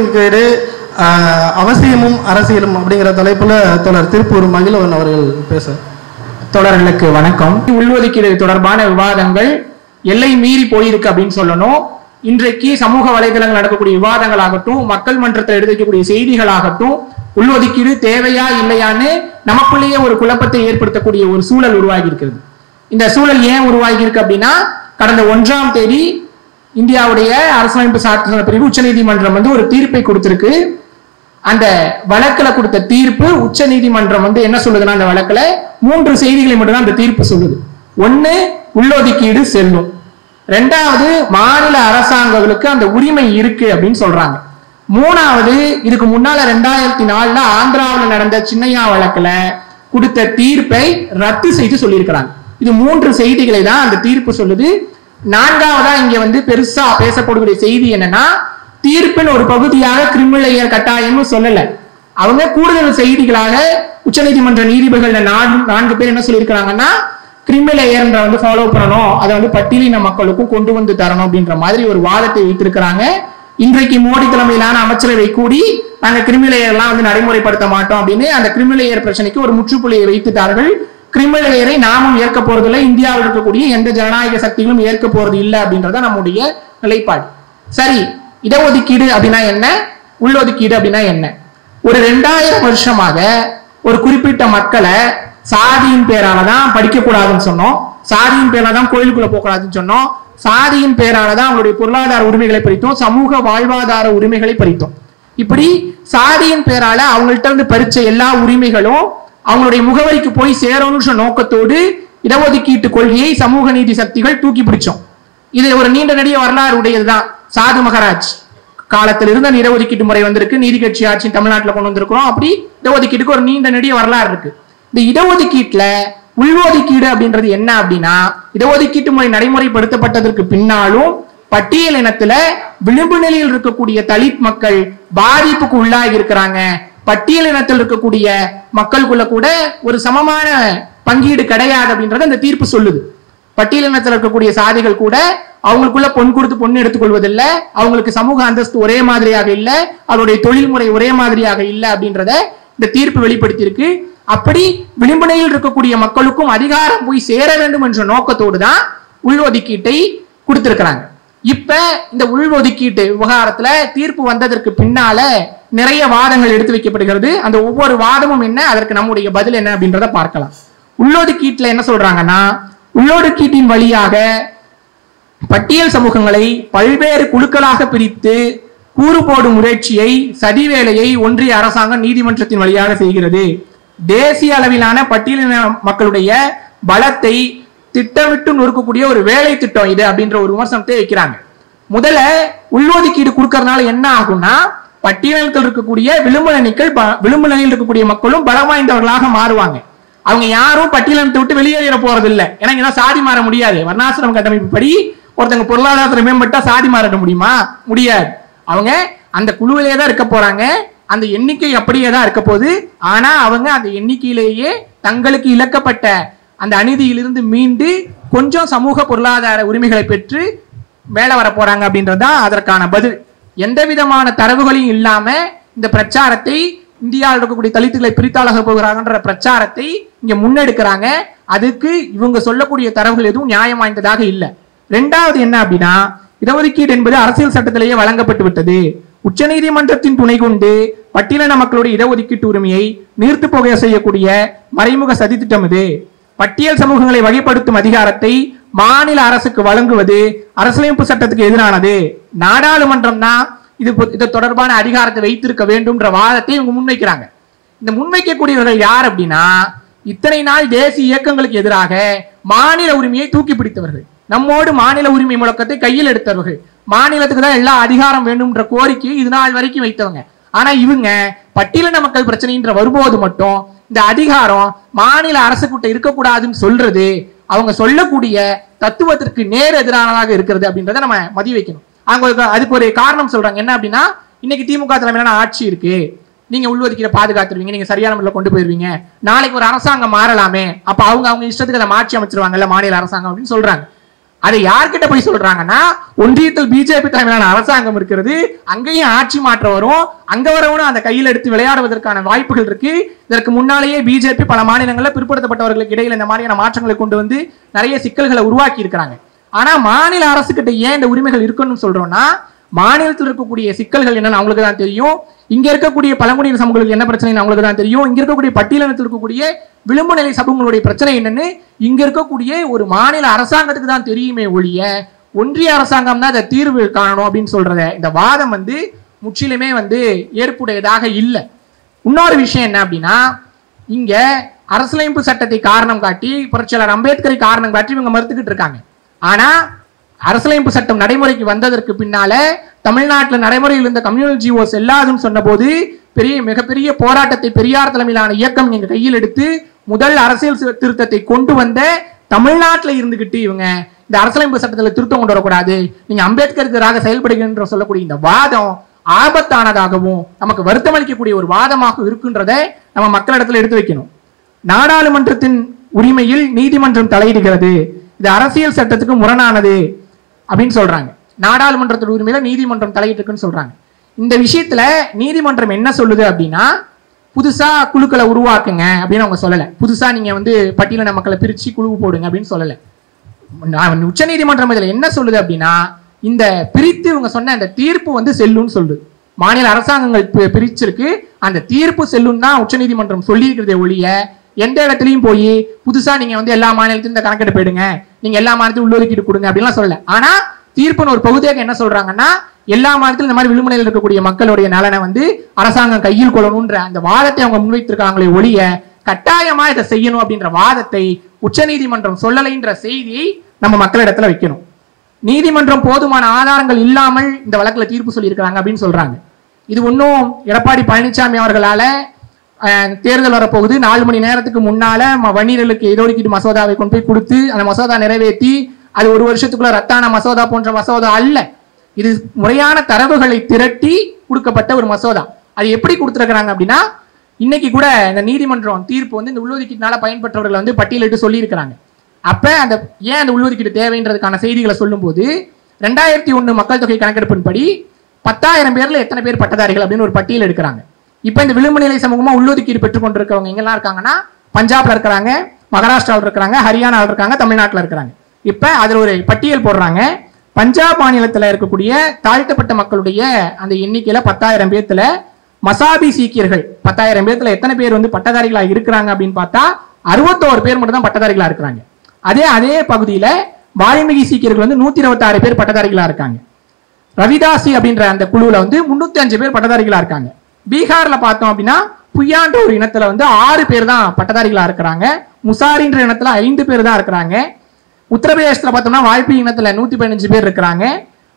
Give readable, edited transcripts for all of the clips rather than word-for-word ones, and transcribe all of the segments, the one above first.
உள்ஒதுக்கீடு அவசியமும் அரசியலும் அப்படிங்கிற தலைப்புல தொடர் திருப்பூர் மகிழவன் அவர்கள் பேச. தொடர்களுக்கு வணக்கம். உள்ஒதுக்கீடு தொடர்பான விவாதங்கள் எல்லை மீறி போயிருக்கு அப்படின்னு சொல்லணும். இன்றைக்கு சமூக வலைதளங்கள் நடக்கக்கூடிய விவாதங்களாகட்டும், மக்கள் மன்றத்தில் எடுத்துக்கக்கூடிய செய்திகளாகட்டும், உள்ஒதுக்கீடு தேவையா இல்லையான்னு நமக்குள்ளேயே ஒரு குழப்பத்தை ஏற்படுத்தக்கூடிய ஒரு சூழல் உருவாகி இருக்கிறது. இந்த சூழல் ஏன் உருவாகி இருக்கு அப்படின்னா, கடந்த 1ஆம் தேதி இந்தியாவுடைய அரசியலமைப்பு சாசன பிரிவு உச்சநீதிமன்றம் ஒரு தீர்ப்பை கொடுத்திருக்கு. அந்த வழக்குல கொடுத்த தீர்ப்பு உச்சநீதிமன்றம் என்ன சொல்லுதுன்னா, அந்த வழக்குல 3 செய்திகளை மட்டும்தான் அந்த தீர்ப்பு சொல்லுது. 1, உள்ஒதுக்கீடு செல்லும். 2வது, மாநில அரசாங்கங்களுக்கு அந்த உரிமை இருக்கு அப்படின்னு சொல்றாங்க. 3வது, இதுக்கு முன்னால 2004 ஆந்திராவில் நடந்த சின்னையா வழக்குல கொடுத்த தீர்ப்பை ரத்து செய்து சொல்லியிருக்கிறாங்க. இது 3 செய்திகளை தான் அந்த தீர்ப்பு சொல்லுது. 4வதா இங்க பெருசா பேசப்படக்கூடிய செய்தி என்னன்னா, தீர்ப்பின் ஒரு பகுதியாக கிரிமினல் கட்டாயம்னு சொல்லல. அவங்க கூடுதல் செய்திகளாக உச்சநீதிமன்ற நீதிபதிகள் 4 பேர் என்ன சொல்லியிருக்கிறாங்கன்னா, கிரிமினல் ஃபாலோ பண்ணணும், அதை பட்டியலின மக்களுக்கும் கொண்டு வந்து தரணும் அப்படின்ற மாதிரி ஒரு வாதத்தை வைத்திருக்கிறாங்க. இன்றைக்கு மோடி தலைமையிலான அமைச்சரவை கூடி நாங்க கிரிமினல் நடைமுறைப்படுத்த மாட்டோம் அப்படின்னு அந்த கிரிமினல் பிரச்சனைக்கு ஒரு முற்றுப்புள்ளியை வைத்துட்டார்கள். கிரிமினலை நாமும் ஏற்க போறதில்லை, இந்தியாவில் இருக்கக்கூடிய எந்த ஜனநாயக சக்திகளும் ஏற்க போறது இல்லை அப்படின்றத நம்முடைய நிலைப்பாடு. சரி, இடஒதுக்கீடு அப்படின்னா என்ன, உள்ஒதுக்கீடு அப்படின்னா என்ன? ஒரு 2000 வருஷமாக ஒரு குறிப்பிட்ட மக்களை சாதியின் பேராலதான் படிக்கக்கூடாதுன்னு சொன்னோம், சாதியின் பேராலதான் கோயிலுக்குள்ள போகக்கூடாதுன்னு சொன்னோம், சாதியின் பேராலதான் அவங்களுடைய பொருளாதார உரிமைகளை பறித்தோம், சமூக வாழ்வாதார உரிமைகளை பறித்தோம். இப்படி சாதியின் பேரால அவங்கள்ட்ட இருந்து பறிச்ச எல்லா உரிமைகளும் அவங்களுடைய முகவரிக்கு போய் சேரணும்னு நோக்கத்தோடு இடஒதுக்கீட்டு கொள்கையை சமூக நீதி சக்திகள் தூக்கி பிடிச்சோம். இது ஒரு நீண்ட நெடிய வரலாறு உடையதுதான். சாது மகாராஜ் காலத்தில் இருந்த இடஒதுக்கீட்டு முறை வந்திருக்கு, நீதி கட்சி ஆட்சி தமிழ்நாட்டில் கொண்டு வந்திருக்கிறோம். அப்படி இடஒதுக்கீட்டுக்கு ஒரு நீண்ட நெடிய வரலாறு இருக்கு. இந்த இடஒதுக்கீட்டுல உள்ஒதுக்கீடு அப்படின்றது என்ன அப்படின்னா, இடஒதுக்கீட்டு முறை நடைமுறைப்படுத்தப்பட்டதற்கு பின்னாலும் பட்டியல் இனத்துல விளிம்பு நிலையில் இருக்கக்கூடிய தலித் மக்கள் பாதிப்புக்கு உள்ளாகி இருக்கிறாங்க. பட்டியல் இனத்தில் இருக்கக்கூடிய மக்களுக்குள்ள கூட ஒரு சமமான பங்கீடு கிடையாது அப்படின்றத இந்த தீர்ப்பு சொல்லுது. பட்டியல் இனத்தில் இருக்கக்கூடிய சாதிகள் கூட அவங்களுக்குள்ள பொன் கொடுத்து பொண்ணு எடுத்துக்கொள்வதில்லை, அவங்களுக்கு சமூக அந்தஸ்து ஒரே மாதிரியாக இல்லை, அவருடைய தொழில் முறை ஒரே மாதிரியாக இல்லை அப்படின்றத இந்த தீர்ப்பு வெளிப்படுத்தியிருக்கு. அப்படி விளிம்புனையில் இருக்கக்கூடிய மக்களுக்கும் அதிகாரம் போய் சேர வேண்டும் என்ற நோக்கத்தோடு தான் உள்ஒதுக்கீட்டை கொடுத்திருக்கிறாங்க. இப்ப இந்த உள்ஒதுக்கீட்டு விவகாரத்துல தீர்ப்பு வந்ததற்கு பின்னால நிறைய வாதங்கள் எடுத்து வைக்கப்படுகிறது. அந்த ஒவ்வொரு வாதமும் என்ன, அதற்கு நம்முடைய பதில் என்ன அப்படின்றத பார்க்கலாம். உள்ஒதுக்கீட்டுல என்ன சொல்றாங்கன்னா, உள்ஒதுக்கீட்டின் வழியாக பட்டியல் சமூகங்களை பல்வேறு குழுக்களாக பிரித்து கூறு போடும் முயற்சியை, சதி வேலையை ஒன்றிய அரசாங்கம் நீதிமன்றத்தின் வழியாக செய்கிறது. தேசிய அளவிலான பட்டியலின மக்களுடைய பலத்தை திட்டமிட்டு நொறுக்கக்கூடிய ஒரு வேலை திட்டம் இது அப்படின்ற ஒரு விமர்சனத்தை வைக்கிறாங்க. முதல்ல உள்ஒதுக்கீடு கொடுக்கறதுனால என்ன ஆகும்னா, பட்டியலினத்தில் இருக்கக்கூடிய விளிம்பு நிலையில் இருக்கக்கூடிய மக்களும் பலம் வாய்ந்தவர்களாக மாறுவாங்க. அவங்க யாரும் பட்டியலினத்தை விட்டு வெளியேற போறது இல்லை. ஏன்னா இங்க சாதி மாற முடியாது. வர்ணாசிரம கட்டமைப்பு படி ஒருத்தங்க பொருளாதாரத்தை மேம்பட்டா சாதி மாற முடியுமா? முடியாது. அவங்க அந்த குழுவிலே தான் இருக்க போறாங்க, அந்த எண்ணிக்கை அப்படியே தான் இருக்க போகுது. ஆனா அவங்க அந்த எண்ணிக்கையிலேயே தங்களுக்கு இழக்கப்பட்ட அந்த அநீதியிலிருந்து மீண்டு கொஞ்சம் சமூக பொருளாதார உரிமைகளை பெற்று மேல வர போறாங்க அப்படின்றதுதான் அதற்கான பதில். எந்த விதமான தரவுகளையும் இல்லாம இந்த பிரச்சாரத்தை, இந்தியாவில் இருக்கக்கூடிய தலித்துகளை பிரித்தாளாக போகிறாங்கன்ற பிரச்சாரத்தை இங்க முன்னெடுக்கிறாங்க. அதுக்கு இவங்க சொல்லக்கூடிய தரவுகள் எதுவும் நியாயம் வாய்ந்ததாக இல்லை. 2வது என்ன அப்படின்னா, இடஒதுக்கீடு என்பது அரசியல் சட்டத்திலேயே வழங்கப்பட்டு விட்டது. உச்சநீதிமன்றத்தின் துணை கொண்டு பட்டியலின மக்களுடைய இடஒதுக்கீட்டு உரிமையை நீர்த்து போக செய்யக்கூடிய மறைமுக சதி திட்டம் இது. பட்டியல் சமூகங்களை வகைப்படுத்தும் அதிகாரத்தை மாநில அரசுக்கு வழங்குவது அரசியலமைப்பு சட்டத்துக்கு எதிரானது. நாடாளுமன்றம் தான் இது தொடர்பான அதிகாரத்தை வைத்திருக்க வேண்டும்ன்ற வாதத்தை இவங்க முன்வைக்கிறாங்க. இந்த முன்வைக்கக்கூடியவர்கள் யார் அப்படின்னா, இத்தனை நாள் தேசிய இயக்கங்களுக்கு எதிராக மாநில உரிமையை தூக்கி பிடித்தவர்கள், நம்மோடு மாநில உரிமை முழக்கத்தை கையில் எடுத்தவர்கள், மாநிலத்துக்கு தான் எல்லா அதிகாரம் வேண்டும்ன்ற கோரிக்கையை இது நாள் வரைக்கும் வைத்தவங்க. ஆனா இவங்க பட்டியலின மக்கள் பிரச்சனைன்ற வரும்போது மட்டும் இந்த அதிகாரம் மாநில அரசுக்கிட்ட இருக்கக்கூடாதுன்னு சொல்றது அவங்க சொல்லக்கூடிய தத்துவத்திற்கு நேர் எதிரானதாக இருக்கிறது அப்படின்றத நம்ம மதி வைக்கணும். அவங்க அதுக்கு ஒரு காரணம் சொல்றாங்க. என்ன அப்படின்னா, இன்னைக்கு திமுக தலைமையிலான ஆட்சி இருக்கு, நீங்க உள்ஒதுக்கீடு பாதுகாத்துருவீங்க, நீங்க சரியான முறையில் கொண்டு போயிருவீங்க, நாளைக்கு ஒரு அரசாங்கம் மாறலாமே, அப்ப அவங்க இஷ்டத்துக்கு அதை மாற்றி அமைச்சிருவாங்கல்ல மாநில அரசாங்கம் அப்படின்னு சொல்றாங்க. அதை யார்கிட்ட போய் சொல்றாங்கன்னா, ஒன்றியத்தில் பிஜேபி தலைமையிலான அரசாங்கம் இருக்கிறது, அங்கேயும் ஆட்சி மாற்றம் வரும், அங்க வரவனும் அந்த கையில் எடுத்து விளையாடுவதற்கான வாய்ப்புகள் இருக்கு. இதற்கு முன்னாலேயே பிஜேபி பல மாநிலங்களில் பிற்படுத்தப்பட்டவர்களுக்கு இடையில இந்த மாதிரியான மாற்றங்களை கொண்டு வந்து நிறைய சிக்கல்களை உருவாக்கி இருக்கிறாங்க. ஆனா மாநில அரசு கிட்ட ஏன் இந்த உரிமைகள் இருக்குன்னு சொல்றோம்னா, மாநிலத்தில் இருக்கக்கூடிய சிக்கல்கள் என்னன்னு அவங்களுக்கு தான் தெரியும். இங்க இருக்கக்கூடிய பழங்குடியின சமூகங்களுக்கு என்ன பிரச்சனை அவங்களுக்கு தான் தெரியும். இங்க இருக்கக்கூடிய பட்டியலினத்தில் இருக்கக்கூடிய விளிம்பு நிலை சமூகங்களுடைய பிரச்சனை என்னன்னு இங்க இருக்கக்கூடிய ஒரு மாநில அரசாங்கத்துக்கு தான் தெரியுமே ஒழிய ஒன்றிய அரசாங்கம் தான் அதை தீர்வு காணணும் அப்படின்னு சொல்றத இந்த வாதம் வந்து முற்றிலுமே வந்து ஏற்புடையதாக இல்லை. இன்னொரு விஷயம் என்ன அப்படின்னா, இங்க அரசியலமைப்பு சட்டத்தை காரணம் காட்டி புரட்சியாளர் அம்பேத்கரை காரணம் காட்டி இவங்க மறுத்துக்கிட்டு இருக்காங்க. ஆனா அரசியலமைப்பு சட்டம் நடைமுறைக்கு வந்ததற்கு பின்னால தமிழ்நாட்டில் நடைமுறையில் இருந்த கம்யூனல் ஜிஓ செல்லாதுன்னு சொன்ன போது மிகப்பெரிய போராட்டத்தை பெரியார் தலைமையிலான இயக்கம் எங்க கையில் எடுத்து முதல் அரசியல் திருத்தத்தை கொண்டு வந்த தமிழ்நாட்டில் இருந்துகிட்டு இவங்க இந்த அரசியலமைப்பு சட்டத்தில் திருத்தம் கொண்டு வரக்கூடாது, நீங்க அம்பேத்கருக்கு எதிராக செயல்படுகின்ற சொல்லக்கூடிய இந்த வாதம் ஆபத்தானதாகவும் நமக்கு வருத்தம் அளிக்கக்கூடிய ஒரு வாதமாக இருக்குன்றதை நம்ம மக்களிடத்தில் எடுத்து வைக்கணும். நாடாளுமன்றத்தின் உரிமையில் நீதிமன்றம் தலையிடுகிறது, இது அரசியல் சட்டத்துக்கு முரணானது அப்படின்னு சொல்றாங்க. நாடாளுமன்றத்தின் உரிமையில நீதிமன்றம் தலையிட்டுருக்குன்னு சொல்றாங்க. இந்த விஷயத்துல நீதிமன்றம் என்ன சொல்லுது அப்படின்னா, புதுசா குழுக்களை உருவாக்குங்க அப்படின்னு அவங்க சொல்லல. புதுசா நீங்க வந்து பட்டியலின மக்களை பிரிச்சு குழு போடுங்க அப்படின்னு சொல்லல. உச்ச நீதிமன்றம் இதுல என்ன சொல்லுது அப்படின்னா, இந்த பிரித்து இவங்க சொன்ன அந்த தீர்ப்பு வந்து செல்லுன்னு சொல்லுது. மாநில அரசாங்கங்கள் பிரிச்சிருக்கு, அந்த தீர்ப்பு செல்லும் தான் உச்ச நீதிமன்றம் சொல்லி இருக்கிறதே ஒழிய எந்த இடத்துலயும் போய் புதுசா நீங்க வந்து எல்லா மாநிலத்திலும் இந்த கணக்கெடுப்பு எடுங்க, நீங்க எல்லா மாநிலத்திலும் உள்ளொதுக்கீடு கொடுங்க அப்படின்லாம் சொல்லல. ஆனா தீர்ப்புன்னு ஒரு பகுதியாக என்ன சொல்றாங்கன்னா, எல்லா மாநிலத்திலும் இந்த மாதிரி விளிம்புநிலையில் இருக்கக்கூடிய மக்களுடைய நலனை வந்து அரசாங்கம் கையில் கொள்ளணும்ன்ற அந்த வாதத்தை அவங்க முன்வைத்திருக்காங்களே ஒழிய கட்டாயமா இதை செய்யணும் அப்படின்ற வாதத்தை உச்ச நீதிமன்றம் சொல்லலைன்ற செய்தியை நம்ம மக்களிடத்துல வைக்கணும். நீதிமன்றம் போதுமான ஆதாரங்கள் இல்லாமல் இந்த வழக்குல தீர்ப்பு சொல்லியிருக்கிறாங்க அப்படின்னு சொல்றாங்க. இது ஒன்றும் எடப்பாடி பழனிசாமி அவர்களால தேர்தல் வரப்போகுது 4 மணி நேரத்துக்கு முன்னால வன்னியர்களுக்கு இடஒதுக்கீடு மசோதாவை கொண்டு போய் கொடுத்து அந்த மசோதா நிறைவேற்றி அது 1 வருஷத்துக்குள்ள ரத்தான மசோதா போன்ற மசோதா அல்ல. இது முறையான தரவுகளை திரட்டி கொடுக்கப்பட்ட ஒரு மசோதா. அது எப்படி கொடுத்துருக்காங்க அப்படின்னா, இன்னைக்கு கூட இந்த நீதிமன்றம் தீர்ப்பு வந்து இந்த உள்ளொதுக்கீட்டினால பயன்பெற்றவர்களை வந்து பட்டியலிட்டு சொல்லி இருக்கிறாங்க. அப்ப அந்த ஏன் அந்த உள்ளொதுக்கீடு தேவைன்றதுக்கான செய்திகளை சொல்லும் போது 2001 மக்கள் தொகை கணக்கெடுப்பின்படி 10,000 பேர்ல எத்தனை பேர் பட்டதாரிகள் அப்படின்னு ஒரு பட்டியல் எடுக்கிறாங்க. இப்ப இந்த விளிம்பு நிலை சமூகமா உள்ளொதுக்கீடு பெற்றுக் கொண்டிருக்கவங்க எங்கெல்லாம் இருக்காங்கன்னா, பஞ்சாப்ல இருக்கிறாங்க, மகாராஷ்டிராவில் இருக்கிறாங்க, ஹரியானாவில் இருக்காங்க, தமிழ்நாட்டில் இருக்கிறாங்க. இப்ப அதுல ஒரு பட்டியல் போடுறாங்க. பஞ்சாப் மாநிலத்தில் இருக்கக்கூடிய தாழ்த்தப்பட்ட மக்களுடைய அந்த எண்ணிக்கையில 10,000 பேர்த்துல மசாபி சீக்கியர்கள் 10,000 பேர்த்துல எத்தனை பேர் வந்து பட்டதாரிகளா இருக்கிறாங்க அப்படின்னு பார்த்தா 61 பேர் மட்டும் தான் பட்டதாரிகளா இருக்கிறாங்க. அதே பகுதியில வால்மீகி சீக்கியர்கள் வந்து 126 பேர் பட்டதாரிகளா இருக்காங்க. ரவிதாசி அப்படின்ற அந்த குழுவுல வந்து 305 பேர் பட்டதாரிகளா இருக்காங்க. பீகார்ல பார்த்தோம் அப்படின்னா புயான்ற ஒரு இனத்துல வந்து 6 பேர் தான் பட்டதாரிகளா இருக்கிறாங்க. முசாரின்ற இனத்துல 5 பேர் தான் இருக்கிறாங்க. உத்தரப்பிரதேசத்துல பார்த்தோம்னா வாய்ப்பு இனத்துல 115 பேர் இருக்கிறாங்க.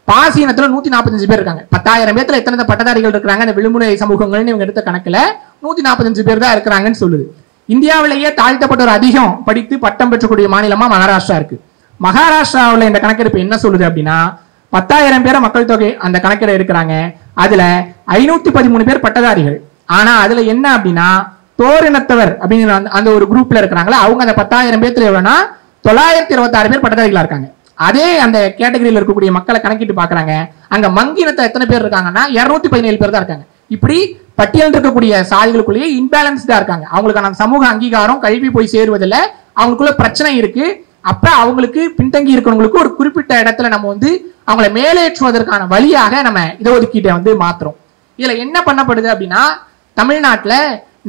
பாசி இனத்துல 145 பேர் இருக்காங்க. 10,000 பேர்த்துல எத்தனை பட்டதாரிகள் இருக்கிறாங்க இந்த விளிம்பு நிலை சமூகங்கள்னு இவங்க எடுத்த கணக்குல 145 பேர் தான் இருக்கிறாங்கன்னு சொல்லுது. இந்தியாவிலேயே தாழ்த்தப்பட்டோர் அதிகம் படித்து பட்டம் பெற்றக்கூடிய மாநிலமா மகாராஷ்டிரா இருக்கு. மகாராஷ்டிராவில் இந்த கணக்கெடுப்பு என்ன சொல்லுது அப்படின்னா, 10,000 பேரை மக்கள் தொகை அந்த கணக்கெடுப்பு இருக்கிறாங்க. அதுல 513 பேர் பட்டதாரிகள். ஆனா அதுல என்ன அப்படின்னா, தோரினத்தவர் அப்படிங்கிற அந்த ஒரு குரூப்ல இருக்கிறாங்களா, அவங்க அந்த 10,000 பேர்த்துல எவ்வளவுனா 926 பேர் பட்டதாரிகளா இருக்காங்க. அதே அந்த கேட்டகரியில் இருக்கக்கூடிய மக்களை கணக்கிட்டு பாக்குறாங்க, அங்க மங்கினத்தை எத்தனை பேர் இருக்காங்கன்னா 217 பேர் தான் இருக்காங்க. இப்படி பட்டியல் இருக்கக்கூடிய சாதிகளுக்குள்ளேயே இன்பேலன்ஸ்டா இருக்காங்க. அவங்களுக்கான சமூக அங்கீகாரம் கல்வி போய் சேருவதில்லை, அவங்களுக்குள்ள பிரச்சனை இருக்கு. அப்ப அவங்களுக்கு பின்தங்கி இருக்கிறவங்களுக்கு ஒரு குறிப்பிட்ட இடத்துல நம்ம வந்து அவங்களை மேலேற்றுவதற்கான வழியாக நம்ம இடஒதுக்கீட்டை வந்து மாத்துறோம். இதுல என்ன பண்ணப்படுது அப்படின்னா, தமிழ்நாட்டுல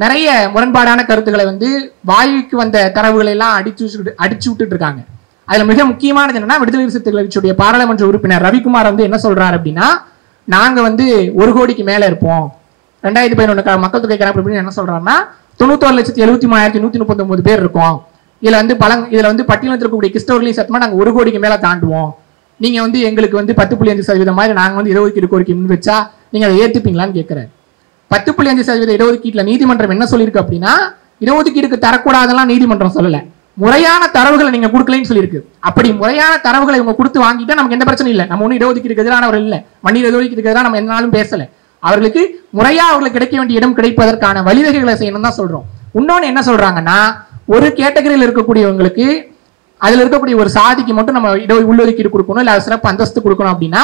நிறைய முரண்பாடான கருத்துக்களை வந்து வாய்க்கு வந்த தரவுகளை எல்லாம் அடிச்சு விட்டுட்டு இருக்காங்க. அதுல மிக முக்கியமானது என்னன்னா, விடுதலை சிறுத்தைகள் கட்சியுடைய பாராளுமன்ற உறுப்பினர் ரவிக்குமார் வந்து என்ன சொல்றாரு அப்படின்னா, நாங்க வந்து 1 கோடிக்கு மேல இருப்போம். 2011 மக்கள் தொகை கணக்கு என்ன சொல்றாருன்னா 91,73,139 பேர் இருக்கும். இதுல வந்து பட்டியலில் இருக்கக்கூடிய கிறிஸ்தவர்களையும் சத்தமா நாங்க 1 கோடிக்கு மேல தாண்டுவோம். நீங்க வந்து எங்களுக்கு வந்து 10.5% மாதிரி நாங்க வந்து இடஒதுக்கீடு கோரிக்கை முன் வச்சா நீங்க அதை ஏத்துப்பீங்களான்னு கேட்கிறாரு. 10.5% இடஒதுக்கீட்டுல நீதிமன்றம் என்ன சொல்லியிருக்கு அப்படின்னா, இடஒதுக்கீடுக்கு தரக்கூடாதெல்லாம் நீதிமன்றம் சொல்லல, முறையான தரவுகளை நீங்க கொடுக்கலன்னு சொல்லியிருக்கு. அப்படி முறையான தரவுகளை இவங்க கொடுத்து வாங்கிட்டா நமக்கு எந்த பிரச்சனை இல்லை. நம்ம ஒன்னும் இடஒதுக்கீடுக்கு எதிரானவர்கள் இல்லை, வன்னியர் இடஒதுக்கீடுக்கு எதிராக நம்ம என்னாலும் பேசல. அவர்களுக்கு முறையா அவர்களுக்கு கிடைக்க வேண்டிய இடம் கிடைப்பதற்கான வழிவகைகளை செய்யணும் தான் சொல்றோம். இன்னொன்னு என்ன சொல்றாங்கன்னா, ஒரு கேட்டகரியில் இருக்கக்கூடியவங்களுக்கு அதுல இருக்கக்கூடிய ஒரு சாதிக்கு மட்டும் நம்ம உள்ளொதுக்கீடு கொடுக்கணும், இல்ல சிறப்பு அந்தஸ்து கொடுக்கணும் அப்படின்னா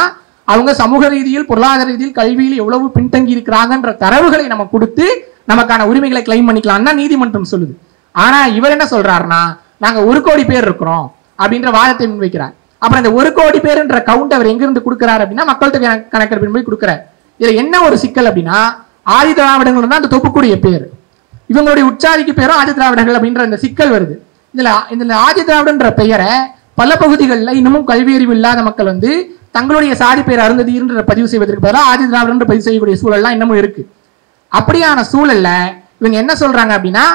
அவங்க சமூக ரீதியில், பொருளாதார ரீதியில், கல்வியில் எவ்வளவு பின்தங்கி இருக்கிறாங்கன்ற தரவுகளை நம்ம கொடுத்து நமக்கான உரிமைகளை கிளைம் பண்ணிக்கலாம் தான் நீதிமன்றம் சொல்லுது. ஆனா இவர் என்ன சொல்றாருன்னா, நாங்க 1 கோடி பேர் இருக்கிறோம் அப்படின்ற வாதத்தை முன்வைக்கிறார். அப்புறம் இந்த 1 கோடி பேருன்ற கவுண்ட் அவர் எங்க இருந்து கொடுக்கிறார் அப்படின்னா மக்கள் தொகை கணக்கெடுப்பின் போய் கொடுக்கிறார். இதுல என்ன ஒரு சிக்கல் அப்படின்னா, ஆதி திராவிடங்கள் தான் அந்த தொப்புக்கூடிய பேர், இவங்களுடைய உற்சாதிக்கு பேரும் ஆதி திராவிடர்கள் அப்படின்ற இந்த சிக்கல் வருது. இதுல ஆதி திராவிடன்ற பெயரை பல பகுதிகளில் இன்னமும் கல்வி அறிவு இல்லாத மக்கள் வந்து தங்களுடைய சாதி பெயர் அருந்ததின்ற பதிவு செய்வதற்கு பதிலாக ஆதி திராவிடன்ற பதிவு செய்யக்கூடிய சூழல்லாம் இன்னமும் இருக்கு. அப்படியான சூழல்ல இவங்க என்ன சொல்றாங்க அப்படின்னா,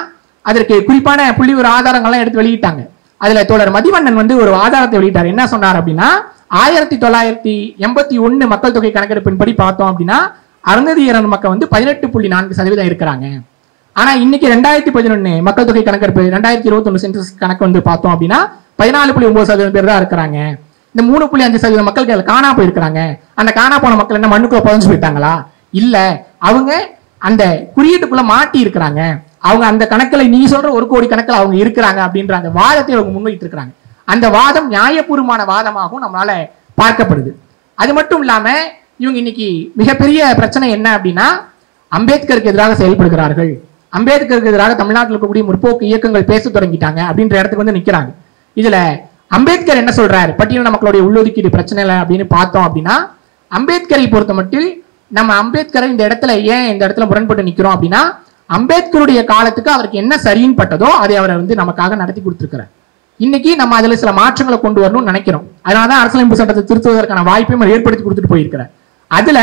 அதற்கு குறிப்பான புள்ளி ஒரு ஆதாரங்கள்லாம் எடுத்து வெளியிட்டாங்க. அதுல தோழர் மதிவண்ணன் வந்து ஒரு ஆதாரத்தை வெளியிட்டார். என்ன சொன்னார் அப்படின்னா, 1981 மக்கள் தொகை கணக்கெடுப்பின்படி பார்த்தோம் அப்படின்னா அருந்ததியர் மக்கள் வந்து 18.4% இருக்கிறாங்க. ஆனா இன்னைக்கு 2011 மக்கள் தொகை கணக்கெடுப்பு 2021 சென்சஸ் கணக்கு வந்து பார்த்தோம் அப்படின்னா 14.9% பேர் தான் இருக்கிறாங்க. இந்த 3.5% மக்கள் காணா போயிருக்கிறாங்க. அந்த காணா போன மக்கள் என்ன மண்ணுக்குள்ள புதைஞ்சு போயிட்டாங்களா? இல்ல, அவங்க அந்த குறியீட்டுக்குள்ள மாட்டி இருக்கிறாங்க. அவங்க அந்த கணக்கில் நீ சொல்ற 1 கோடி கணக்கில் அவங்க இருக்கிறாங்க அப்படின்ற அந்த வாதத்தை அவங்க முன்வைத்து இருக்கிறாங்க. அந்த வாதம் நியாயபூர்வமான வாதமாகவும் நம்மளால பார்க்கப்படுது. அது மட்டும் இல்லாம இவங்க இன்னைக்கு மிகப்பெரிய பிரச்சனை என்ன அப்படின்னா, அம்பேத்கருக்கு எதிராக செயல்படுகிறார்கள், அம்பேத்கருக்கு எதிராக தமிழ்நாட்டில் இருக்கக்கூடிய முற்போக்கு இயக்கங்கள் பேச தொடங்கிட்டாங்க அப்படின்ற இடத்துக்கு வந்து நிக்கிறாங்க. இதுல அம்பேத்கர் என்ன சொல்றாரு, பட்டியலின மக்களுடைய உள்ளொதுக்கீடு பிரச்சனை இல்லை அப்படின்னு பார்த்தோம் அப்படின்னா, அம்பேத்கரை பொறுத்த மட்டும் நம்ம அம்பேத்கரை இந்த இடத்துல முரண்பட்டு நிக்கிறோம் அப்படின்னா, அம்பேத்கருடைய காலத்துக்கு அவருக்கு என்ன சரின்னு பட்டதோ அதை அவரை வந்து நமக்காக நடத்தி கொடுத்திருக்கிறார். இன்னைக்கு நம்ம அதுல சில மாற்றங்களை கொண்டு வரணும்னு நினைக்கிறோம். அதனாலதான் அரசியலமைப்பு சட்டத்தை திருத்துவதற்கான வாய்ப்பையும் ஏற்படுத்தி கொடுத்துட்டு போயிருக்கிறார். அதுல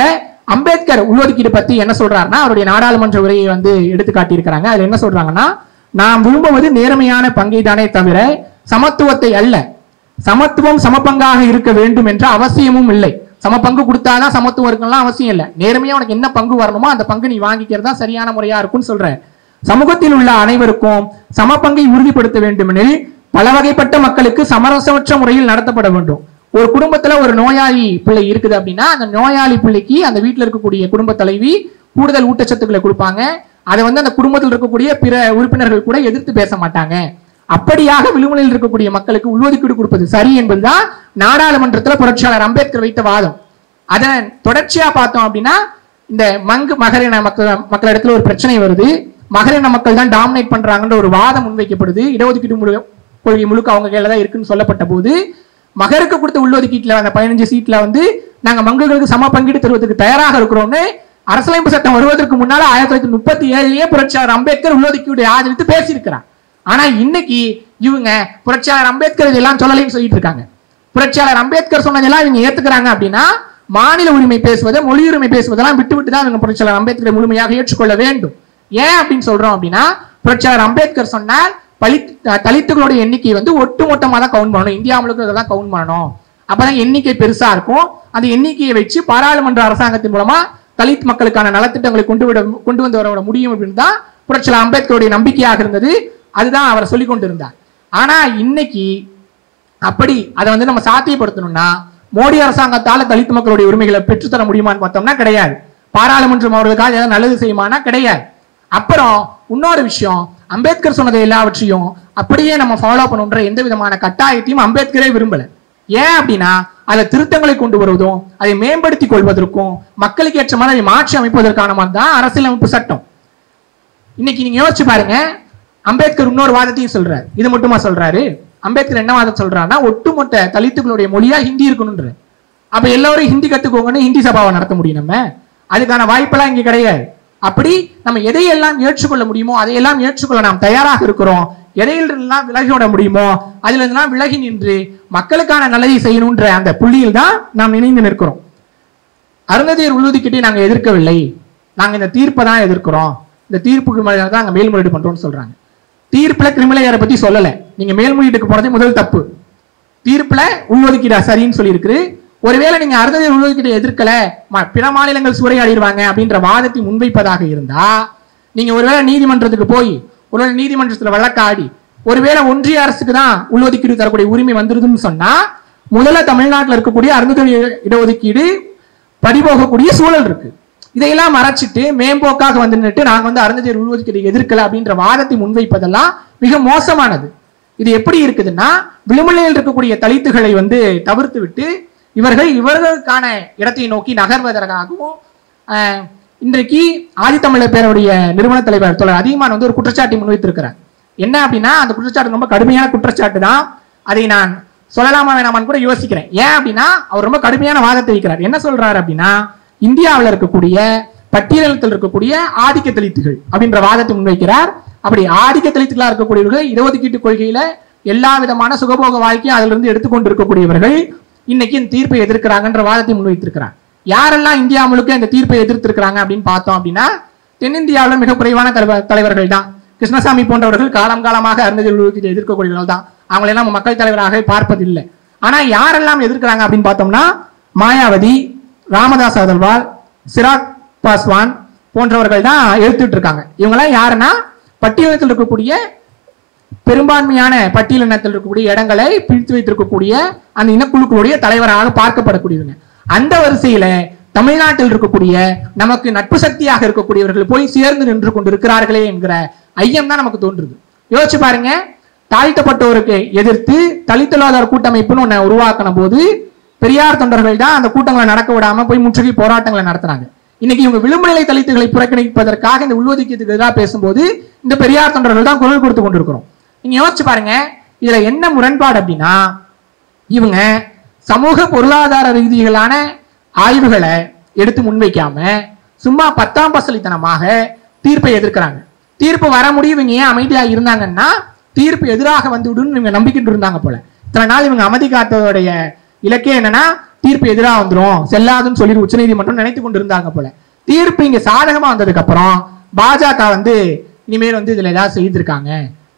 அம்பேத்கர் உள்ளொதுக்கீடு பத்தி என்ன சொல்றாருன்னா, அவருடைய நாடாளுமன்ற உரையை வந்து எடுத்து காட்டியிருக்கிறாங்க. அதுல என்ன சொல்றாங்கன்னா, நாம் விரும்புவது நேர்மையான பங்கை தானே தவிர சமத்துவத்தை அல்ல. சமத்துவம் சமபங்காக இருக்க வேண்டும் என்ற அவசியமும் இல்லை. சமபங்கு கொடுத்தாதான் சமத்துவம் இருக்கலாம் அவசியம் இல்லை. நேர்மையா உனக்கு என்ன பங்கு வரணுமோ அந்த பங்கு நீ வாங்கிக்கிறதா சரியான முறையா இருக்கும்னு சொல்ற. சமூகத்தில் உள்ள அனைவருக்கும் சமபங்கை உறுதிப்படுத்த வேண்டுமெனில் பல வகைப்பட்ட மக்களுக்கு சமரசமற்ற முறையில் நடத்தப்பட வேண்டும். ஒரு குடும்பத்துல ஒரு நோயாளி பிள்ளை இருக்குது அப்படின்னா அந்த நோயாளி பிள்ளைக்கு அந்த வீட்டில் இருக்கக்கூடிய குடும்ப தலைவி கூடுதல் ஊட்டச்சத்துக்களை கொடுப்பாங்க. அதை வந்து அந்த குடும்பத்தில் இருக்கக்கூடிய பிற உறுப்பினர்கள் கூட எதிர்த்து பேச மாட்டாங்க. அப்படியாக விளிம்புநிலையில் இருக்கக்கூடிய மக்களுக்கு உள்ளொதுக்கீடு கொடுப்பது சரி என்பதுதான் நாடாளுமன்றத்தில் புரட்சியாளர் அம்பேத்கர் வைத்த வாதம். அதன் தொடர்ச்சியா பார்த்தோம் அப்படின்னா, இந்த மகரின மக்களிடத்துல ஒரு பிரச்சனை வருது. மகரின மக்கள் தான் டாமினேட் பண்றாங்கன்ற ஒரு வாதம் முன்வைக்கப்படுது. இடஒதுக்கீடு கொள்கை முழுக்க அவங்க கையில தான் இருக்குன்னு சொல்லப்பட்ட போது, மகருக்கு கொடுத்த உள்ளொதுக்கீட்டுல அந்த 15 சீட்ல வந்து நாங்க மங்களுக்கு சம பங்கீடு தருவதற்கு தயாராக இருக்கிறோம்னு அரசியலமைப்பு சட்டம் வருவதற்கு முன்னால 1937 புரட்சியாளர் அம்பேத்கர் உள்ளொதுக்கீடு ஆதரித்து பேசியிருக்கிறார். ஆனா இன்னைக்கு இவங்க புரட்சியாளர் அம்பேத்கர் இதெல்லாம் சொல்லலைன்னு சொல்லிட்டு இருக்காங்க. புரட்சியாளர் அம்பேத்கர் சொன்னதெல்லாம் இவங்க ஏத்துக்கிறாங்க அப்படின்னா, மாநில உரிமை பேசுவதை, மொழி உரிமை பேசுவதெல்லாம் விட்டு தான் இவங்க புரட்சியாளர் அம்பேத்கரை முழுமையாக ஏற்றுக்கொள்ள வேண்டும். ஏன் அப்படின்னு சொல்றோம் அப்படின்னா, புரட்சியாளர் அம்பேத்கர் சொன்னார் தலித்துகளுடைய எண்ணிக்கை வந்து ஒட்டுமொத்தமாக தான் கவுண்ட் பண்ணணும், இந்தியா முழுக்க இதெல்லாம் கவுண்ட் பண்ணணும், அப்பதான் எண்ணிக்கை பெருசா இருக்கும். அந்த எண்ணிக்கையை வச்சு பாராளுமன்ற அரசாங்கத்தின் மூலமா தலித் மக்களுக்கான நலத்திட்டங்களை கொண்டு வந்து வர முடியும் அப்படின்னு தான் புரட்சியாளர் அம்பேத்கருடைய நம்பிக்கையாக இருந்தது. அதுதான் அவர் சொல்லிக் கொண்டிருந்தார். ஆனா இன்னைக்கு அப்படி அதை வந்து நம்ம சாத்தியப்படுத்தணும்னா மோடி அரசாங்கத்தால தலித் மக்களுடைய உரிமைகளை பெற்றுத்தர முடியுமான்னு பார்த்தோம்னா கிடையாது. பாராளுமன்றம் அவர்களுக்காக ஏதாவது நல்லது செய்யுமானா கிடையாது. அப்புறம் இன்னொரு விஷயம், அம்பேத்கர் சொன்னதை எல்லாவற்றையும் அப்படியே நம்ம ஃபாலோ பண்ணுன்ற எந்த விதமான கட்டாயத்தையும் அம்பேத்கரே விரும்பல. ஏன் அப்படின்னா, அதை திருத்தங்களை கொண்டு வருவதும் அதை மேம்படுத்திக் கொள்வதற்கும் மக்களுக்கு ஏற்ற மாதிரி அதை மாற்றி அமைப்பதற்கான மாதிரி தான் அரசியலமைப்பு சட்டம். இன்னைக்கு நீங்க யோசிச்சு பாருங்க, அம்பேத்கர் இன்னொரு வாதத்தையும் சொல்றாரு. இது மட்டுமா சொல்றாரு? அம்பேத்கர் என்ன வாதம் சொல்றாருன்னா, ஒட்டுமொத்த தலித்துகளுடைய மொழியா ஹிந்தி இருக்கணும்ன்ற. அப்ப எல்லாரும் ஹிந்தி கத்துக்கோங்கன்னு ஹிந்தி சபாவை நடத்த முடியும். நம்ம அதுக்கான வாய்ப்பெல்லாம் இங்க கிடையாது. அப்படி நம்ம எதையெல்லாம் ஏற்றுக்கொள்ள முடியுமோ அதையெல்லாம் ஏற்றுக்கொள்ள நாம் தயாராக இருக்கிறோம். எதையெல்லாம் விலகி விட முடியுமோ அதுல இருந்தெல்லாம் விலகி நின்று மக்களுக்கான நல்லதை செய்யணும்ன்ற அந்த புள்ளியில் தான் நாம் இணைந்து நிற்கிறோம். அருந்ததியர் உள்ளொதுக்கீட்டை நாங்க எதிர்க்கவில்லை, நாங்க இந்த தீர்ப்பை தான் எதிர்க்கிறோம், இந்த தீர்ப்புக்கு தான் நாங்க மேல்முறையீடு பண்றோம்னு சொல்றாங்க. தீர்ப்புல கிரிமினல் பத்தி சொல்லல. நீங்க மேல்முறையீட்டுக்கு போனதே முதல் தப்பு. தீர்ப்புல உள்ளொதுக்கீடு சரின்னு சொல்லி இருக்கு. ஒருவேளை நீங்க அருந்ததியர் உள்ளொதுக்கீட்டை எதிர்க்கல, பிற மாநிலங்கள் சூறையாடிடுவாங்க அப்படின்ற வாதத்தை முன்வைப்பதாக இருந்தா, நீங்க ஒருவேளை நீதிமன்றத்துக்கு போய் ஒருவேளை நீதிமன்றத்துல வழக்காடி ஒருவேளை ஒன்றிய அரசுக்கு தான் உள்ளொதுக்கீடு தரக்கூடிய உரிமை வந்துருதுன்னு சொன்னா, முதல்ல தமிழ்நாட்டில் இருக்கக்கூடிய அருந்ததியர் இடஒதுக்கீடு பறிபோகக்கூடிய சூழல் இருக்கு. இதையெல்லாம் மறைச்சிட்டு மேம்போக்காக வந்து நின்று நாங்க வந்து அருந்ததியர் உள்ளொதுக்கீடு எதிர்க்கல அப்படின்ற வாதத்தை முன்வைப்பதெல்லாம் மிக மோசமானது. இது எப்படி இருக்குதுன்னா, விளிம்புநிலையில் இருக்கக்கூடிய தலித்துகளை வந்து தவிர்த்து விட்டு இவர்களுக்கான இடத்தை நோக்கி நகர்வதற்காகவும் இன்றைக்கு ஆதித்தமிழர் பேருடைய நிறுவன தலைவர் தோழர் அதிகமான் வந்து ஒரு குற்றச்சாட்டை முன்வைத்திருக்கிறார். என்ன அப்படின்னா, அந்த குற்றச்சாட்டு ரொம்ப கடுமையான குற்றச்சாட்டு தான். அதை நான் சொல்லலாமா வேணாமான்னு கூட யோசிக்கிறேன். ஏன் அப்படின்னா, அவர் ரொம்ப கடுமையான வாதத்தை வைக்கிறார். என்ன சொல்றாரு அப்படின்னா, இந்தியாவில் இருக்கக்கூடிய பட்டியலத்தில் இருக்கக்கூடிய ஆதிக்க தலித்துகள் அப்படின்ற வாதத்தை முன்வைக்கிறார். அப்படி ஆதிக்க தலித்துகளா இருக்கக்கூடியவர்கள் இடஒதுக்கீட்டு கொள்கையில எல்லா விதமான சுகபோக வாழ்க்கையை அதுல இருந்து எடுத்துக்கொண்டு இருக்கக்கூடியவர்கள் இன்னைக்கு இந்த தீர்ப்பை எதிர்க்கிறாங்கன்ற வாதத்தை முன்வைத்திருக்கிறார். யாரெல்லாம் இந்தியா முழுக்க இந்த தீர்ப்பை எதிர்த்திருக்கிறாங்க அப்படின்னு பார்த்தோம் அப்படின்னா, தென்னிந்தியாவில் மிக குறைவான தலைவர்கள் தான். கிருஷ்ணசாமி போன்றவர்கள் காலம் காலமாக அருந்ததி எதிர்க்கக்கூடியவர்கள் தான். அவங்களெல்லாம் மக்கள் தலைவராக பார்ப்பதில்லை. ஆனா யாரெல்லாம் எதிர்க்கிறாங்க அப்படின்னு பார்த்தோம்னா, மாயாவதி, ராமதாஸ் அகர்வால், சிராக் பாஸ்வான் போன்றவர்கள் தான் எடுத்துட்டு இருக்காங்க. இவங்கெல்லாம் யாருன்னா, பட்டியலத்தில் இருக்கக்கூடிய பெரும்பான்மையான பட்டியலினத்தில் இருக்கக்கூடிய இடங்களை பிரித்து வைத்திருக்கக்கூடிய அந்த இனக்குழுக்களுடைய தலைவராக பார்க்கப்படக்கூடியவங்க. அந்த வரிசையில தமிழ்நாட்டில் இருக்கக்கூடிய நமக்கு நட்பு சக்தியாக இருக்கக்கூடியவர்கள் போய் சேர்ந்து நின்று கொண்டிருக்கிறார்களே என்கிற ஐயம் தான் நமக்கு தோன்றுது. யோசிச்சு பாருங்க, தாழ்த்தப்பட்டோருக்கு எதிர்த்து தலித்தொழிலாளர் கூட்டமைப்புன்னு ஒன்ன உருவாக்கின போது பெரியார் தொண்டர்கள் தான் அந்த கூட்டங்களை நடக்க விடாம போய் முற்றுகை போராட்டங்களை நடத்தினாங்க. இன்னைக்கு இவங்க விளிம்புநிலை தலித்துகளை புறக்கணிப்பதற்காக இந்த உள்ஒதுக்கீட்டுக்கு எதிராக பேசும்போது இந்த பெரியார் தொண்டர்கள் தான் குரல் கொடுத்து கொண்டிருக்கிறோம். நீங்க யோசிச்சு பாருங்க, இதுல என்ன முரண்பாடு அப்படின்னா, இவங்க சமூக பொருளாதார ரீதியிலான ஆய்வுகளை எடுத்து முன்வைக்காம சும்மா 10ஆம் பசலித்தனமாக தீர்ப்பை எதிர்க்கிறாங்க. தீர்ப்பு வர முடியும் இவங்க ஏன் அமைதியா இருந்தாங்கன்னா, தீர்ப்பு எதிராக வந்து விடுன்னு இவங்க நம்பிக்கிட்டு இருந்தாங்க போல. இத்தனை நாள் இவங்க அமைதி காத்தோடைய இலக்கே என்னன்னா, தீர்ப்பு எதிராக வந்துடும், செல்லாதுன்னு சொல்லி உச்சநீதிமன்றம் நினைத்து கொண்டு இருந்தாங்க போல. தீர்ப்பு இங்க சாதகமா வந்ததுக்கு அப்புறம் பாஜக வந்து இனிமேல் வந்து இதுல ஏதாவது செய்திருக்காங்க,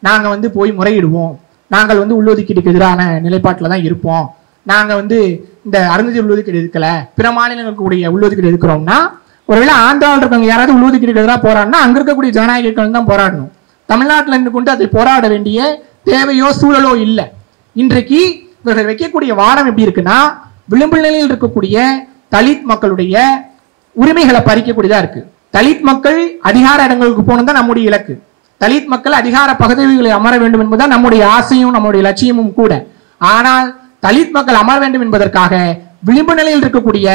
நாங்க வந்து போய் முறையிடுவோம், நாங்கள் வந்து உள்ளொதுக்கீட்டுக்கு எதிரான நிலைப்பாட்டில் தான் இருப்போம், நாங்க வந்து இந்த அருந்ததி உள்ளொதுக்கீடு எதுக்கல, பிற மாநிலங்களுக்குரிய உள்ளொதுக்கீடு எதுக்குறோம்னா, ஒருவேளை ஆந்திராவில் இருக்கவங்க யாராவது உள்ளொதுக்கீட்டுக்கு எதிராக போராடினா அங்க இருக்கக்கூடிய ஜனநாயகர்கள் தான் போராடணும். தமிழ்நாட்டில் இருந்து கொண்டு அதை போராட வேண்டிய தேவையோ சூழலோ இல்லை. இன்றைக்கு இவர்கள் வைக்கக்கூடிய வாதம் எப்படி இருக்குன்னா, விளிம்பு நிலையில் இருக்கக்கூடிய தலித் மக்களுடைய உரிமைகளை பறிக்கக்கூடியதா இருக்கு. தலித் மக்கள் அதிகார இடங்களுக்கு போகணும் தான் நம்முடைய இலக்கு. தலித் மக்கள் அதிகார பதவிகளை அமர வேண்டும் என்பதுதான் நம்முடைய ஆசையும் நம்முடைய லட்சியமும் கூட. ஆனால் தலித் மக்கள் அமர வேண்டும் என்பதற்காக விளிம்பு நிலையில் இருக்கக்கூடிய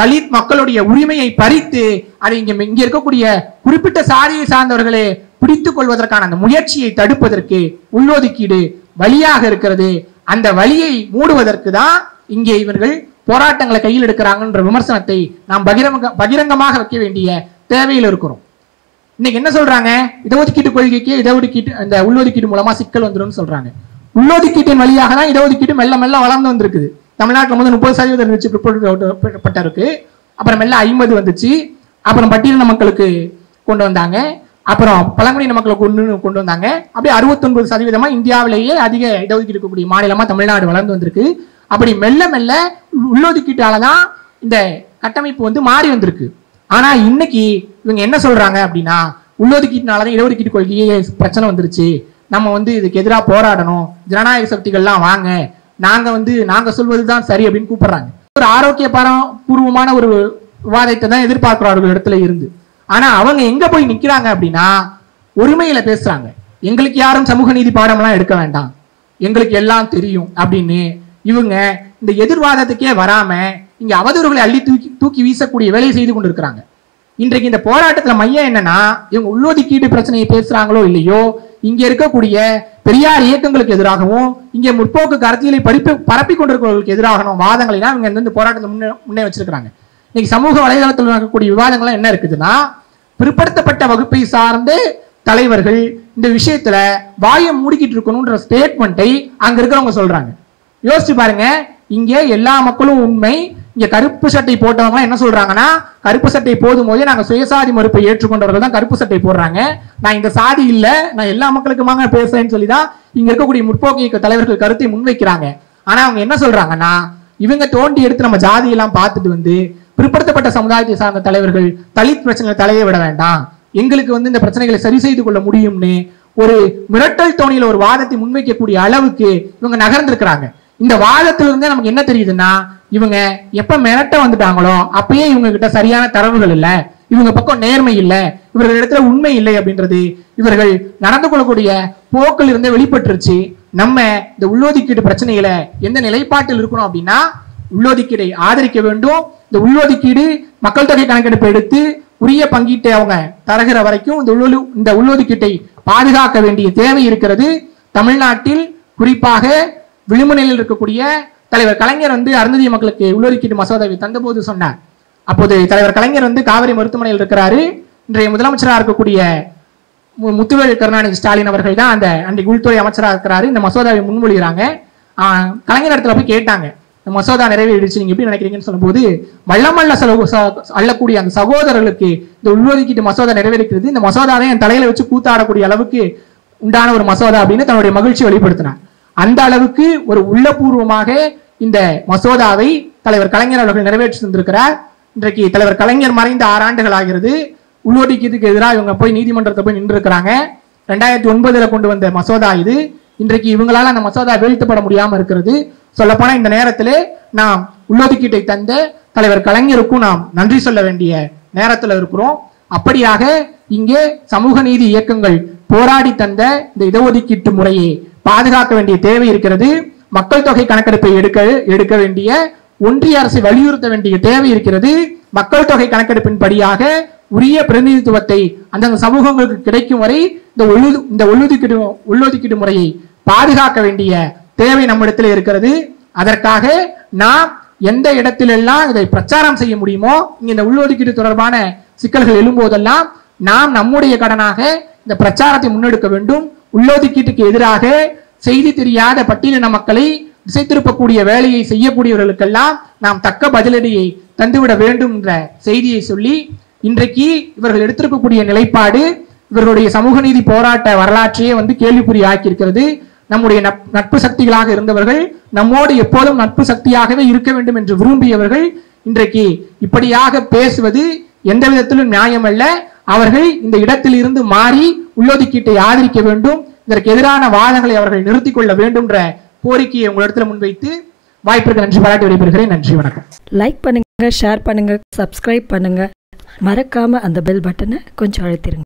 தலித் மக்களுடைய உரிமையை பறித்து அதை இங்க இருக்கக்கூடிய குறிப்பிட்ட சாதியை சார்ந்தவர்களே பிடித்துக் கொள்வதற்கான அந்த முயற்சியை தடுப்பதற்கு உள்ளொதுக்கீடு வழியாக இருக்கிறது. அந்த வழியை மூடுவதற்கு தான் இங்கே இவர்கள் போராட்டங்களை கையில் எடுக்கிறாங்கன்ற விமர்சனத்தை நாம் பகிரங்கமாக வைக்க வேண்டிய தேவையில் இருக்கிறோம். இன்னைக்கு என்ன சொல்றாங்க, இடஒதுக்கீட்டு கொள்கைக்கு அந்த உள்ளொதுக்கீடு மூலமா சிக்கல் வந்துடும் சொல்றாங்க. உள்ளொதுக்கீட்டின் வழியாக தான் இடஒதுக்கீடு மெல்ல மெல்ல வளர்ந்து வந்திருக்குது. தமிழ்நாட்டில் வந்து 30% இருந்துச்சு பிற்படுத்தப்பட்டவருக்கு, அப்புறம் மெல்ல 50 வந்துச்சு, அப்புறம் பட்டியலின மக்களுக்கு கொண்டு வந்தாங்க, அப்புறம் பழங்குடியின மக்களுக்கு கொண்டு வந்தாங்க. அப்படியே 69% இந்தியாவிலேயே அதிக இடஒதுக்கீடு இருக்கக்கூடிய மாநிலமா தமிழ்நாடு வளர்ந்து வந்திருக்கு. அப்படி மெல்ல மெல்ல உள்ளொதுக்கீட்டாலதான் இந்த கட்டமைப்பு வந்து மாறி வந்திருக்கு. ஆனா இன்னைக்கு இவங்க என்ன சொல்றாங்க அப்படின்னா, உள்ளொதுக்கீட்டினாலதான் இடஒதுக்கீட்டு கொள்கையே பிரச்சனை வந்துருச்சு, நம்ம வந்து இதுக்கு எதிராக போராடணும், ஜனநாயக சக்திகள்லாம் வாங்க, நாங்க சொல்வதுதான் சரி அப்படின்னு கூப்பிடுறாங்க. ஒரு ஆரோக்கிய பூர்வமான ஒரு விவாதத்தை தான் எதிர்பார்க்கிறார்கள் இடத்துல இருந்து. ஆனா அவங்க எங்க போய் நிக்கிறாங்க அப்படின்னா, ஒருமையில பேசுறாங்க. எங்களுக்கு யாரும் சமூக நீதி பாடம்லாம் எடுக்க வேண்டாம், எங்களுக்கு எல்லாம் தெரியும் அப்படின்னு இவங்க இந்த எதிர்வாதத்துக்கே வராம இங்க அவதூறுகளை அள்ளி தூக்கி வீசக்கூடிய வேலையை செய்து கொண்டு இருக்கிறாங்க. இன்றைக்கு இந்த போராட்டத்துல மையம் என்னன்னா, இவங்க உள்ளொதுக்கீடு பிரச்சனையை பேசுறாங்களோ இல்லையோ, இங்க இருக்கக்கூடிய பெரியார் இயக்கங்களுக்கு எதிராகவும் இங்க முற்போக்கு கருத்தியலை பரப்பி கொண்டிருக்கிறவர்களுக்கு எதிராகவும் வாதங்களை தான் இவங்க இந்த போராட்டத்தை முன்னே வச்சிருக்கிறாங்க. இன்னைக்கு சமூக வலைதளத்தில் நடக்கக்கூடிய விவாதங்கள்லாம் என்ன இருக்குதுன்னா, பிற்படுத்தப்பட்ட வகுப்பை சார்ந்த தலைவர்கள் இந்த விஷயத்துல வாயை மூடிக்கிட்டு இருக்கணும்ன்ற ஸ்டேட்மெண்ட்டை அங்க இருக்கிறவங்க சொல்றாங்க. யோசிச்சு பாருங்க, இங்க எல்லா மக்களும் உண்மை. இங்க கருப்பு சட்டை போட்டவங்க என்ன சொல்றாங்கன்னா, கருப்பு சட்டை போதும் போதே நாங்க சுயசாதி மறுப்பை ஏற்றுக்கொண்டவர்கள் தான் கருப்பு சட்டை போடுறாங்க, நான் இந்த சாதி இல்ல, நான் எல்லா மக்களுக்குமாங்க பேசுறேன்னு சொல்லிதான் இங்க இருக்கக்கூடிய முற்போக்கு இயக்க தலைவர்கள் கருத்தை முன்வைக்கிறாங்க. ஆனா அவங்க என்ன சொல்றாங்கன்னா, இவங்க தோண்டி எடுத்து நம்ம ஜாதி எல்லாம் பார்த்துட்டு வந்து பிற்படுத்தப்பட்ட சமுதாயத்தை சார்ந்த தலைவர்கள் தலித் பிரச்சனைகளை தலையை விட வேண்டாம், எங்களுக்கு வந்து இந்த பிரச்சனைகளை சரி செய்து கொள்ள முடியும்னு ஒரு மிரட்டல் தோணியில ஒரு வாதத்தை முன்வைக்கக்கூடிய அளவுக்கு இவங்க நகர்ந்திருக்கிறாங்க. இந்த வாதத்திலிருந்தே நமக்கு என்ன தெரியுதுன்னா, இவங்க எப்ப மிரட்ட வந்துட்டாங்களோ அப்பயே இவங்க கிட்ட சரியான தரவுகள் இல்ல, இவங்க பக்கம் நேர்மை இல்லை, இவர்கள் இடத்துல உண்மை இல்லை அப்படின்றது இவர்கள் நடந்து கொள்ளக்கூடிய போக்கில் இருந்தே வெளிப்பட்டுருச்சு. நம்ம இந்த உள்ளொதுக்கீடு பிரச்சனைகளை எந்த நிலைப்பாட்டில் இருக்கணும் அப்படின்னா, உள்ளொதுக்கீடை ஆதரிக்க வேண்டும். இந்த உள்ளொதுக்கீடு மக்கள் தொகை கணக்கெடுப்பு எடுத்து உரிய பங்கீட்டை அவங்க தருகிற வரைக்கும் இந்த உள்ளொதுக்கீட்டை பாதுகாக்க வேண்டிய தேவை இருக்கிறது. தமிழ்நாட்டில் குறிப்பாக விளிம்பு நிலையில் இருக்கக்கூடிய தலைவர் கலைஞர் அருந்ததிய மக்களுக்கு உள்ளொதுக்கீடு மசோதாவை தந்தபோது சொன்னார். அப்போது தலைவர் கலைஞர் காவிரி மருத்துவமனையில் இருக்கிறாரு. இன்றைய முதலமைச்சராக இருக்கக்கூடிய முத்துவேல் கருணாநிதி ஸ்டாலின் அவர்கள் தான் அன்றைக்கு உள்துறை அமைச்சராக இருக்கிறாரு. இந்த மசோதாவை முன்மொழிகிறாங்க. கலைஞர் இடத்துல போய் கேட்டாங்க, இந்த மசோதா நிறைவேறிடுச்சு, நீங்க எப்படி நினைக்கிறீங்கன்னு சொல்லும்போது, வல்லமல்ல அள்ளக்கூடிய அந்த சகோதரர்களுக்கு இந்த உள்ஒதுக்கீட்டு மசோதா நிறைவேறிக்கிறது, இந்த மசோதாவை என் தலையில வச்சு கூத்தாடக்கூடிய அளவுக்கு உண்டான ஒரு மசோதா அப்படின்னு தன்னுடைய மகிழ்ச்சி வெளிப்படுத்தினார். அந்த அளவுக்கு ஒரு உள்ளபூர்வமாக இந்த மசோதாவை தலைவர் கலைஞர் அவர்கள் நிறைவேற்றி தந்திருக்கிறார். இன்றைக்கு தலைவர் கலைஞர் மறைந்த 6 ஆண்டுகள் ஆகிறது. உள்ளொதுக்கீட்டுக்கு எதிராக இவங்க போய் நீதிமன்றத்தை போய் நின்று இருக்கிறாங்க. 2009 கொண்டு வந்த மசோதா இது. இன்றைக்கு இவங்களால அந்த மசோதா வீழ்த்தப்பட முடியாம இருக்கிறது. சொல்லப்போனா இந்த நேரத்திலே நாம் உள்ளொதுக்கீட்டை தந்த தலைவர் கலைஞருக்கும் நாம் நன்றி சொல்ல வேண்டிய நேரத்தில் இருக்கிறோம். அப்படியாக இங்கே சமூக நீதி இயக்கங்கள் போராடி தந்த இந்த இடஒதுக்கீட்டு முறையை பாதுகாக்க வேண்டிய தேவை இருக்கிறது. மக்கள் தொகை கணக்கெடுப்பை எடுக்க வேண்டிய ஒன்றிய அரசை வலியுறுத்த வேண்டிய தேவை இருக்கிறது. மக்கள் தொகை கணக்கெடுப்பின் படியாக உரிய பிரதிநிதித்துவத்தை அந்தந்த சமூகங்களுக்கு கிடைக்கும் வரை இந்த உள்ளொதுக்கீடு முறையை பாதுகாக்க வேண்டிய தேவை நம்மிடத்தில் இருக்கிறது. அதற்காக நாம் எந்த இடத்திலெல்லாம் இதை பிரச்சாரம் செய்ய முடியுமோ, இந்த உள்ளொதுக்கீடு தொடர்பான சிக்கல்கள் எழும்போதெல்லாம் நாம் நம்முடைய கடனாக இந்த பிரச்சாரத்தை முன்னெடுக்க வேண்டும். உள்ளொதுக்கீட்டுக்கு எதிராக செய்தி தெரியாத பட்டியலின மக்களை திசை திருப்பக்கூடிய வேலையை செய்யக்கூடியவர்களுக்கெல்லாம் நாம் தக்க பதிலடியை தந்துவிட வேண்டும் என்ற செய்தியை சொல்லி, இன்றைக்கு இவர்கள் எடுத்திருக்கக்கூடிய நிலைப்பாடு இவர்களுடைய சமூக நீதி போராட்ட வரலாற்றையே கேள்விக்குறி ஆக்கியிருக்கிறது. நம்முடைய நட்பு சக்திகளாக இருந்தவர்கள், நம்மோடு எப்போதும் நட்பு சக்தியாகவே இருக்க வேண்டும் என்று விரும்பியவர்கள் இன்றைக்கு இப்படியாக பேசுவது எந்த விதத்திலும் நியாயமல்ல. அவர்கள் இந்த இடத்தில் இருந்து மாறி உள்ளொதுக்கீட்டை ஆதரிக்க வேண்டும். இதற்கு எதிரான வாதங்களை அவர்கள் நிறுத்திக் கொள்ள வேண்டும் என்ற கோரிக்கையை உங்களிடத்தில் முன்வைத்து வாய்ப்பிற்கு நன்றி பாராட்டி விடைபெறுகிறேன். நன்றி, வணக்கம். லைக் பண்ணுங்க, ஷேர் பண்ணுங்க, சப்ஸ்கிரைப் பண்ணுங்க. மறக்காம அந்த பெல் பட்டனை கொஞ்சம் அழுத்திருங்க.